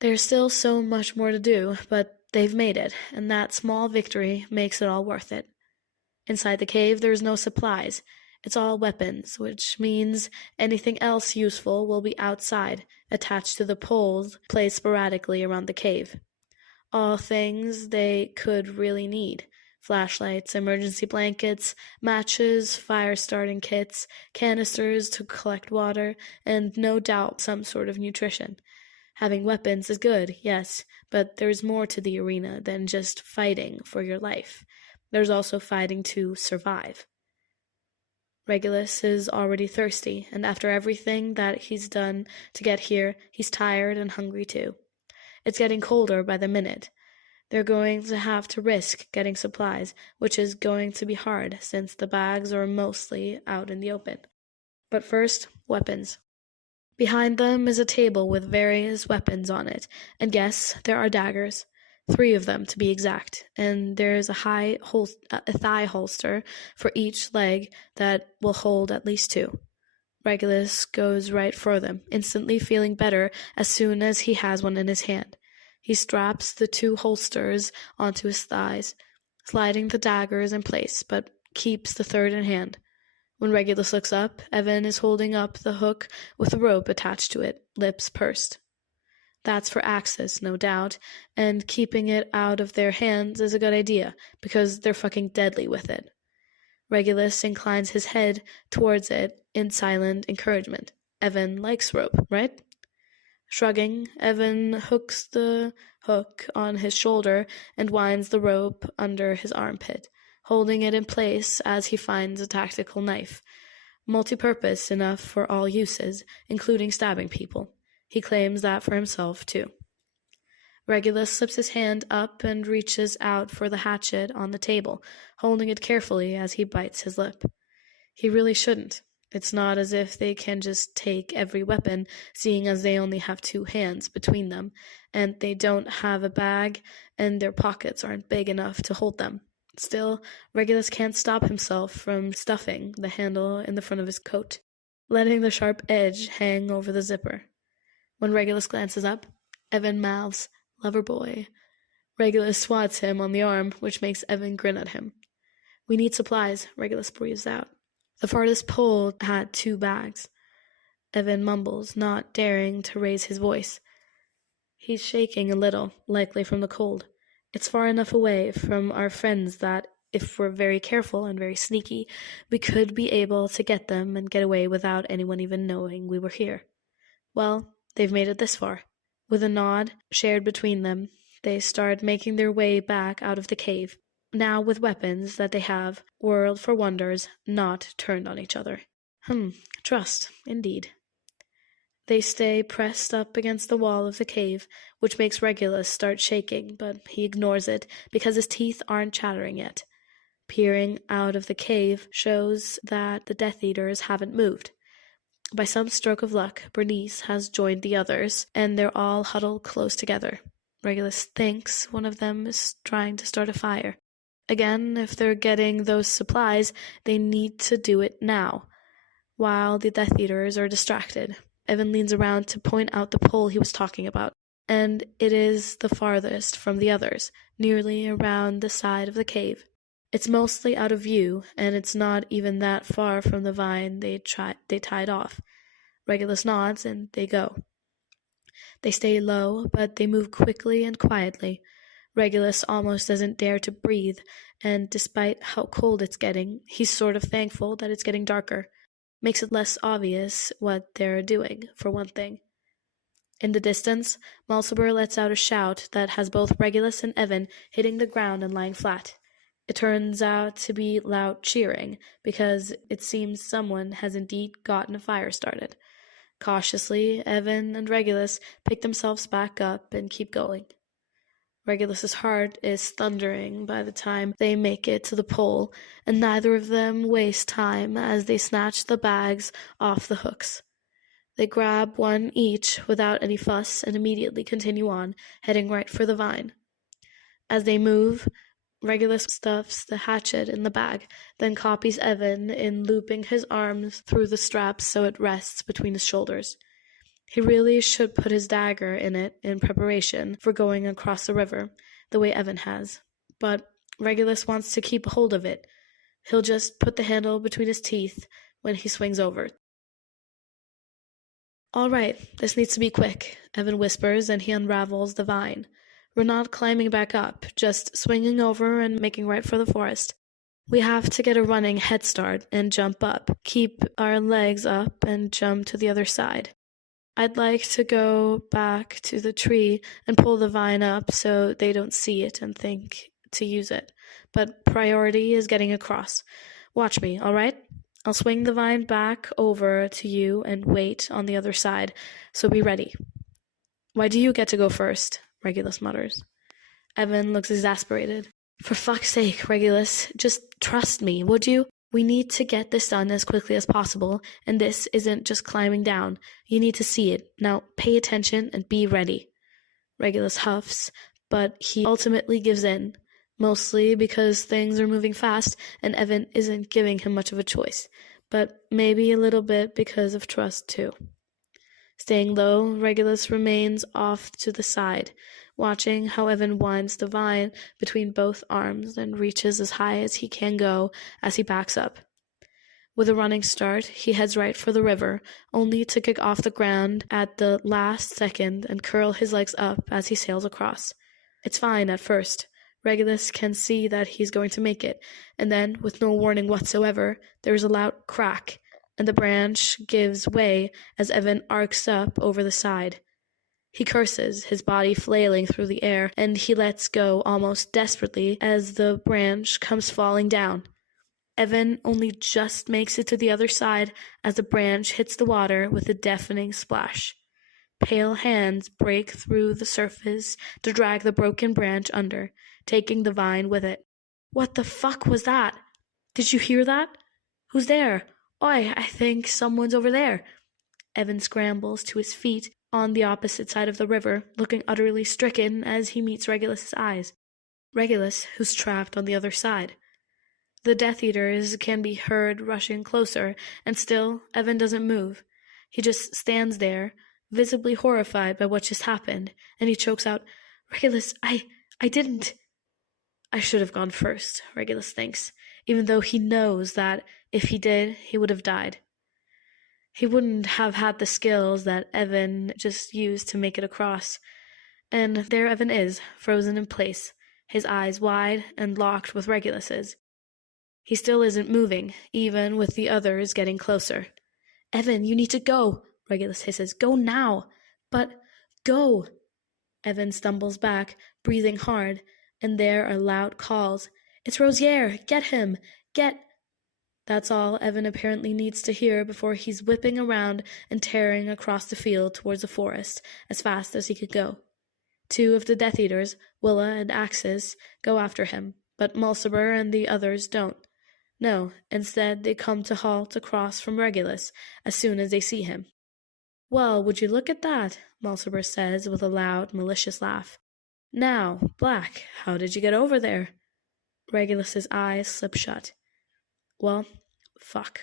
There's still so much more to do, but they've made it, and that small victory makes it all worth it. Inside the cave, there's no supplies. It's all weapons, which means anything else useful will be outside, attached to the poles placed sporadically around the cave. All things they could really need. Flashlights, emergency blankets, matches, fire-starting kits, canisters to collect water, and no doubt some sort of nutrition. Having weapons is good, yes, but there's more to the arena than just fighting for your life. There's also fighting to survive. Regulus is already thirsty, and after everything that he's done to get here, he's tired and hungry too. It's getting colder by the minute. They're going to have to risk getting supplies, which is going to be hard since the bags are mostly out in the open. But first, weapons. Behind them is a table with various weapons on it, and yes, there are daggers. 3 of them to be exact, and there's a thigh holster for each leg that will hold at least 2. Regulus goes right for them, instantly feeling better as soon as he has one in his hand. He straps the 2 holsters onto his thighs, sliding the daggers in place, but keeps the 3rd in hand. When Regulus looks up, Evan is holding up the hook with a rope attached to it, lips pursed. That's for Axis, no doubt, and keeping it out of their hands is a good idea, because they're fucking deadly with it. Regulus inclines his head towards it in silent encouragement. Evan likes rope, right? Shrugging, Evan hooks the hook on his shoulder and winds the rope under his armpit, holding it in place as he finds a tactical knife, multi-purpose enough for all uses, including stabbing people. He claims that for himself, too. Regulus slips his hand up and reaches out for the hatchet on the table, holding it carefully as he bites his lip. He really shouldn't. It's not as if they can just take every weapon, seeing as they only have 2 hands between them, and they don't have a bag, and their pockets aren't big enough to hold them. Still, Regulus can't stop himself from stuffing the handle in the front of his coat, letting the sharp edge hang over the zipper. When Regulus glances up, Evan mouths, "Lover boy." Regulus swats him on the arm, which makes Evan grin at him. "We need supplies," Regulus breathes out. The farthest pole had 2 bags. Evan mumbles, not daring to raise his voice. He's shaking a little, likely from the cold. It's far enough away from our friends that, if we're very careful and very sneaky, we could be able to get them and get away without anyone even knowing we were here. Well, they've made it this far. With a nod shared between them, they start making their way back out of the cave, now with weapons that they have, world for wonders, not turned on each other. Trust, indeed. They stay pressed up against the wall of the cave, which makes Regulus start shaking, but he ignores it because his teeth aren't chattering yet. Peering out of the cave shows that the Death Eaters haven't moved. By some stroke of luck, Bernice has joined the others, and they're all huddled close together. Regulus thinks one of them is trying to start a fire. Again, if they're getting those supplies, they need to do it now, while the Death Eaters are distracted. Evan leans around to point out the pole he was talking about, and it is the farthest from the others, nearly around the side of the cave. It's mostly out of view, and it's not even that far from the vine they tied off. Regulus nods, and they go. They stay low, but they move quickly and quietly. Regulus almost doesn't dare to breathe, and despite how cold it's getting, he's sort of thankful that it's getting darker. Makes it less obvious what they're doing, for one thing. In the distance, Malsaber lets out a shout that has both Regulus and Evan hitting the ground and lying flat. It turns out to be loud cheering, because it seems someone has indeed gotten a fire started. Cautiously, Evan and Regulus pick themselves back up and keep going. Regulus's heart is thundering by the time they make it to the pole, and neither of them waste time as they snatch the bags off the hooks. They grab one each without any fuss and immediately continue on, heading right for the vine. As they move, Regulus stuffs the hatchet in the bag, then copies Evan in looping his arms through the straps so it rests between his shoulders. He really should put his dagger in it in preparation for going across the river, the way Evan has. But Regulus wants to keep a hold of it. He'll just put the handle between his teeth when he swings over. "All right, this needs to be quick," Evan whispers, and he unravels the vine. "We're not climbing back up, just swinging over and making right for the forest. We have to get a running head start and jump up, keep our legs up and jump to the other side. I'd like to go back to the tree and pull the vine up so they don't see it and think to use it. But priority is getting across. Watch me, all right? I'll swing the vine back over to you and wait on the other side, so be ready." "Why do you get to go first?" Regulus mutters. Evan looks exasperated. "For fuck's sake, Regulus, just trust me, would you? We need to get this done as quickly as possible, and this isn't just climbing down. You need to see it. Now pay attention and be ready." Regulus huffs, but he ultimately gives in, mostly because things are moving fast and Evan isn't giving him much of a choice, but maybe a little bit because of trust too. Staying low, Regulus remains off to the side, watching how Evan winds the vine between both arms and reaches as high as he can go as he backs up. With a running start, he heads right for the river, only to kick off the ground at the last second and curl his legs up as he sails across. It's fine at first. Regulus can see that he's going to make it, and then, with no warning whatsoever, there is a loud crack, and the branch gives way as Evan arcs up over the side. He curses, his body flailing through the air, and he lets go almost desperately as the branch comes falling down. Evan only just makes it to the other side as the branch hits the water with a deafening splash. Pale hands break through the surface to drag the broken branch under, taking the vine with it. What the fuck was that? Did you hear that? Who's there? Oi, I think someone's over there. Evan scrambles to his feet on the opposite side of the river, looking utterly stricken as he meets Regulus's eyes. Regulus, who's trapped on the other side. The Death Eaters can be heard rushing closer, and still Evan doesn't move. He just stands there, visibly horrified by what just happened, and he chokes out, Regulus, I didn't. I should have gone first, Regulus thinks, even though he knows that if he did, he would have died. He wouldn't have had the skills that Evan just used to make it across. And there Evan is, frozen in place, his eyes wide and locked with Regulus's. He still isn't moving, even with the others getting closer. Evan, you need to go, Regulus hisses. Go now. But go. Evan stumbles back, breathing hard, and there are loud calls. It's Rosier! Get him! Get... That's all Evan apparently needs to hear before he's whipping around and tearing across the field towards the forest as fast as he could go. Two of the Death Eaters, Willa and Axis, go after him, but Mulciber and the others don't. No, instead they come to halt across from Regulus as soon as they see him. Well, would you look at that, Mulciber says with a loud, malicious laugh. Now, Black, how did you get over there? Regulus's eyes slip shut. Well, fuck.